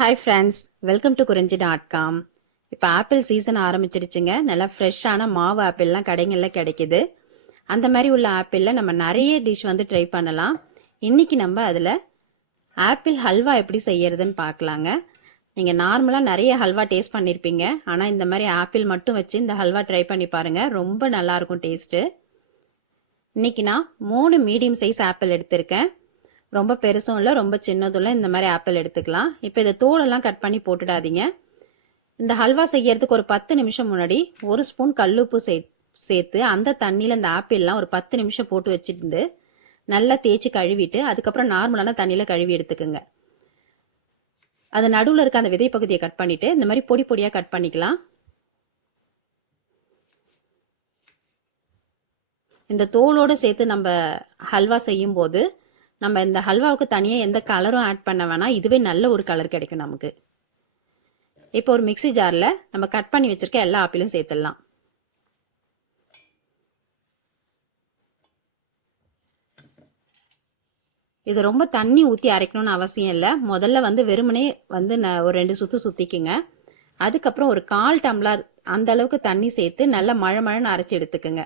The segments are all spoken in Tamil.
ஹாய் ஃப்ரெண்ட்ஸ், வெல்கம் டு குறிஞ்சி.com. இப்போ ஆப்பிள் சீசன் ஆரம்பிச்சிருச்சுங்க. நல்லா ஃப்ரெஷ்ஷான மாவு ஆப்பிள்லாம் கடைகளில் கிடைக்குது. அந்த மாதிரி உள்ள ஆப்பிளில் நம்ம நிறைய டிஷ் ட்ரை பண்ணலாம். இன்னைக்கு நம்ம அதில் ஆப்பிள் ஹல்வா எப்படி செய்யறதுன்னு பார்க்கலாங்க. நீங்கள் நார்மலாக நிறைய ஹல்வா டேஸ்ட் பண்ணியிருப்பீங்க. ஆனால் இந்த மாதிரி ஆப்பிள் மட்டும் வச்சு இந்த ஹல்வா ட்ரை பண்ணி பாருங்கள். ரொம்ப நல்லாயிருக்கும் டேஸ்ட்டு. இன்னைக்கு நான் 3 மீடியம் சைஸ் ஆப்பிள் எடுத்திருக்கேன். ரொம்ப பெருசும் இல்லை, ரொம்ப சின்னதும் இல்லை. இந்த மாதிரி ஆப்பிள் எடுத்துக்கலாம். இப்போ இதை தோலெல்லாம் கட் பண்ணி போட்டுடாதீங்க. இந்த ஹல்வா செய்யறதுக்கு ஒரு 10 நிமிஷம் முன்னாடி 1 ஸ்பூன் கல்லுப்பு சேர்த்து அந்த தண்ணியில் இந்த ஆப்பிள்லாம் ஒரு 10 நிமிஷம் போட்டு வச்சுட்டு நல்லா தேய்ச்சி கழுவிட்டு அதுக்கப்புறம் நார்மலான தண்ணியில் கழுவி எடுத்துக்குங்க. அது நடுவில் இருக்க அந்த விதை பகுதியை கட் பண்ணிட்டு இந்த மாதிரி பொடி பொடியாக கட் பண்ணிக்கலாம். இந்த தோலோடு சேர்த்து நம்ம ஹல்வா செய்யும் போது நம்ம இந்த ஹல்வாவுக்கு தனியாக எந்த கலரும் ஆட் பண்ண வேணாம். இதுவே நல்ல ஒரு கலர் கிடைக்கும் நமக்கு. இப்போ ஒரு மிக்சி ஜாரில் நம்ம கட் பண்ணி வச்சிருக்க எல்லா ஆப்பிளும் சேர்த்துடலாம். இது ரொம்ப தண்ணி ஊற்றி அரைக்கணும்னு அவசியம் இல்லை. முதல்ல வெறுமனே ஒரு 2 சுற்று சுற்றிக்குங்க. அதுக்கப்புறம் ஒரு 1/4 டம்ளர் அந்த அளவுக்கு தண்ணி சேர்த்து நல்லா மழன்னு அரைச்சி எடுத்துக்குங்க.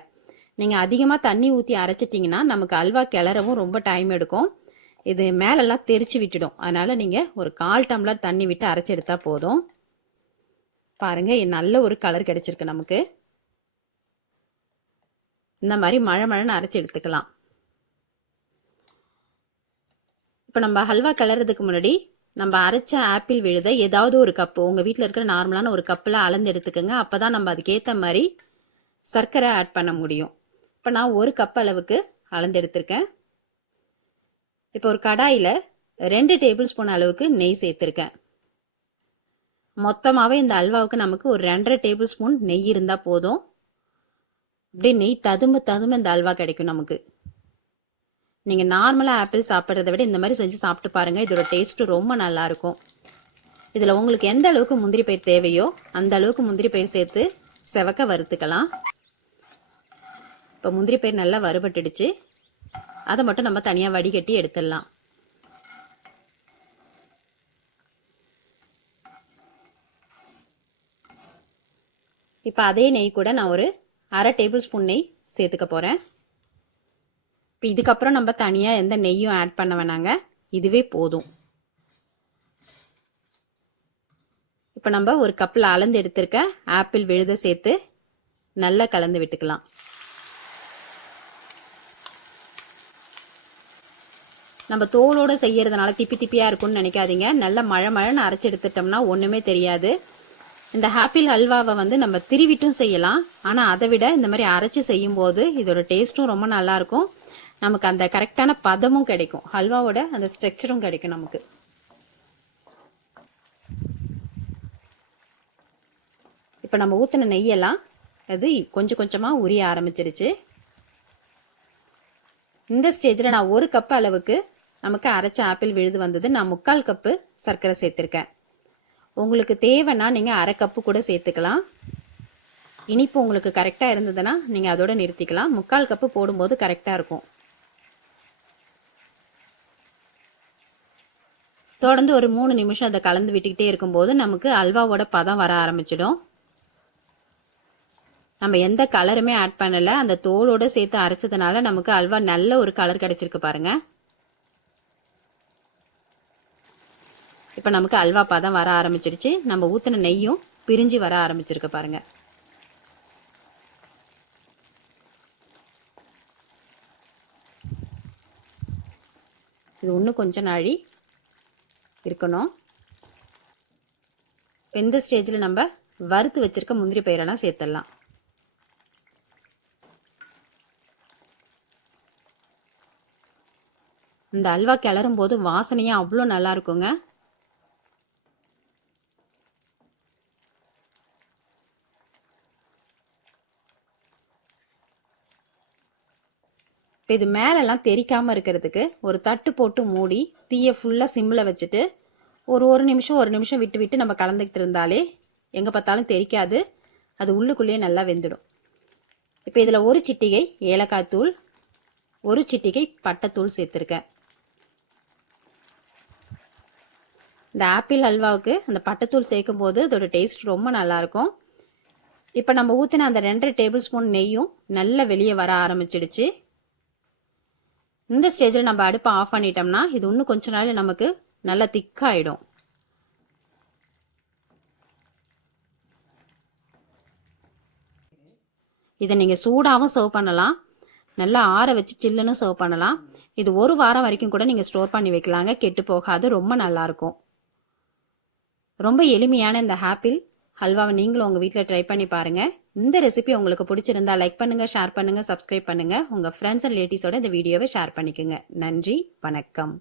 நீங்கள் அதிகமாக தண்ணி ஊற்றி அரைச்சிட்டிங்கன்னா நமக்கு அல்வா கிளறவும் ரொம்ப டைம் எடுக்கும். இது மேலெல்லாம் தெரிச்சு விட்டுடும். அதனால் நீங்கள் ஒரு 1/4 டம்ளர் தண்ணி விட்டு அரைச்சி எடுத்தால் போதும். பாருங்கள், நல்ல ஒரு கலர் கிடைச்சிருக்கு நமக்கு. இந்த மாதிரி மழன்னு அரைச்சி எடுத்துக்கலாம். இப்போ நம்ம ஹல்வா கிளறதுக்கு முன்னாடி நம்ம அரைச்ச ஆப்பிள் விழுத ஏதாவது ஒரு கப்பு, உங்கள் வீட்டில் இருக்கிற நார்மலான ஒரு கப்பில் அளந்து எடுத்துக்கோங்க. அப்போ தான் நம்ம அதுக்கேற்ற மாதிரி சர்க்கரை ஆட் பண்ண முடியும். இப்போ நான் 1 கப் அளவுக்கு அளந்து எடுத்திருக்கேன். இப்போ ஒரு கடாயில் 2 டேபிள் ஸ்பூன் அளவுக்கு நெய் சேர்த்துருக்கேன். மொத்தமாகவே இந்த அல்வாவுக்கு நமக்கு ஒரு 2.5 டேபிள் ஸ்பூன் நெய் இருந்தால் போதும். அப்படியே நெய் ததும்ப இந்த அல்வா கிடைக்கும் நமக்கு. நீங்கள் நார்மலாக ஆப்பிள் சாப்பிட்றத விட இந்த மாதிரி செஞ்சு சாப்பிட்டு பாருங்கள். இதோட டேஸ்ட்டு ரொம்ப நல்லாயிருக்கும். இதில் உங்களுக்கு எந்த அளவுக்கு முந்திரி பயிர் தேவையோ அந்த அளவுக்கு முந்திரி பயிர் சேர்த்து செவக்க வறுத்துக்கலாம். இப்போ முந்திரி பயிர் நல்லா வறுபட்டுடுச்சு. அதை மட்டும் நம்ம தனியாக வடிகட்டி எடுத்துடலாம். இப்போ அதே நெய் கூட நான் ஒரு 1/2 டேபிள் ஸ்பூன் நெய் சேர்த்துக்க போகிறேன். இப்போ இதுக்கப்புறம் நம்ம தனியாக எந்த நெய்யும் ஆட் பண்ண வேணாங்க, இதுவே போதும். இப்போ நம்ம ஒரு கப்பில் அளந்து எடுத்திருக்க ஆப்பிள் விழுத சேர்த்து நல்லா கலந்து விட்டுக்கலாம். நம்ம தோலோடு செய்யறதுனால திப்பி திப்பியாக இருக்கும்னு நினைக்காதீங்க. நல்லா மழன்னு அரைச்சி எடுத்துட்டோம்னா ஒன்றுமே தெரியாது. இந்த ஆப்பிள் ஹல்வாவை நம்ம திருவிட்டும் செய்யலாம். ஆனால் அதை விட இந்த மாதிரி அரைச்சி செய்யும்போது இதோட டேஸ்ட்டும் ரொம்ப நல்லாயிருக்கும். நமக்கு அந்த கரெக்டான பதமும் கிடைக்கும். ஹல்வாவோட அந்த ஸ்ட்ரக்சரும் கிடைக்கும் நமக்கு. இப்போ நம்ம ஊற்றின நெய்யெல்லாம் அது கொஞ்சம் கொஞ்சமாக உரிய ஆரம்பிச்சிருச்சு. இந்த ஸ்டேஜில் நான் 1 கப் அளவுக்கு நமக்கு அரைச்ச ஆப்பிள் விழுது வந்தது. நான் 3/4 கப்பு சர்க்கரை சேர்த்துருக்கேன். உங்களுக்கு தேவைன்னா நீங்கள் 1/2 கப்பு கூட சேர்த்துக்கலாம். இனிப்பு உங்களுக்கு கரெக்டாக இருந்ததுன்னா நீங்கள் அதோட நிறுத்திக்கலாம். 3/4 கப்பு போடும்போது கரெக்டாக இருக்கும். தொடர்ந்து ஒரு 3 நிமிஷம் அதை கலந்து விட்டுக்கிட்டே இருக்கும்போது நமக்கு அல்வாவோட பதம் வர ஆரம்பிச்சிடும். நம்ம எந்த கலருமே ஆட் பண்ணலை. அந்த தோலோடு சேர்த்து அரைச்சதுனால நமக்கு அல்வா நல்ல ஒரு கலர் கிடைச்சிருக்கு பாருங்க. இப்போ நமக்கு அல்வா பதம் வர ஆரம்பிச்சிருச்சு. நம்ம ஊற்றின நெய்யும் பிரிஞ்சு வர ஆரம்பிச்சிருக்கு பாருங்க. இது இன்னும் கொஞ்சம் நாழி இருக்கணும். இந்த ஸ்டேஜில் நம்ம வறுத்து வச்சிருக்க முந்திரி பயிரெல்லாம் சேர்த்துடலாம். இந்த அல்வா கிளறும் போது வாசனையாக அவ்வளோ நல்லா இருக்குங்க. இப்போ இது மேலெல்லாம் தெரிக்காமல் இருக்கிறதுக்கு ஒரு தட்டு போட்டு மூடி தீயை ஃபுல்லாக சிம்மில் வச்சுட்டு ஒரு நிமிஷம் விட்டு விட்டு நம்ம கலந்துக்கிட்டு இருந்தாலே எங்கே பார்த்தாலும் தெரிக்காது. அது உள்ளுக்குள்ளேயே நல்லா வெந்துடும். இப்போ இதில் 1 சிட்டிகை ஏலக்காய் தூள், 1 சிட்டிகை பட்டைத்தூள் சேர்த்துருக்கேன். இந்த ஆப்பிள் ஹல்வாவுக்கு அந்த பட்டைத்தூள் சேர்க்கும் போது அதோட டேஸ்ட் ரொம்ப நல்லாயிருக்கும். இப்போ நம்ம ஊற்றின அந்த 2 டேபிள் ஸ்பூன் நெய்யும் நல்லா வெளியே வர ஆரம்பிச்சிடுச்சு. இந்த ஸ்டேஜில் நம்ம அடுப்பை ஆஃப் பண்ணிட்டோம்னா இது இன்னும் கொஞ்ச நாள் நமக்கு நல்லா திக்காயிடும். இதை நீங்கள் சூடாகவும் சர்வ் பண்ணலாம், நல்லா ஆற வச்சு சில்லுன்னு சர்வ் பண்ணலாம். இது 1 வாரம் வரைக்கும் கூட நீங்கள் ஸ்டோர் பண்ணி வைக்கலாங்க, கெட்டு போகாது, ரொம்ப நல்லாயிருக்கும். ரொம்ப எளிமையான இந்த ஆப்பிள் ஹல்வாவை நீங்களும் உங்கள் வீட்டில் ட்ரை பண்ணி பாருங்கள். இந்த ரெசிபி உங்களுக்கு பிடிச்சிருந்தா லைக் பண்ணுங்கள், ஷேர் பண்ணுங்கள், சப்ஸ்கிரைப் பண்ணுங்கள். உங்கள் ஃப்ரெண்ட்ஸ் அண்ட் ரிலேட்டிவ்ஸோட இந்த வீடியோவை ஷேர் பண்ணிக்கோங்க. நன்றி, வணக்கம்.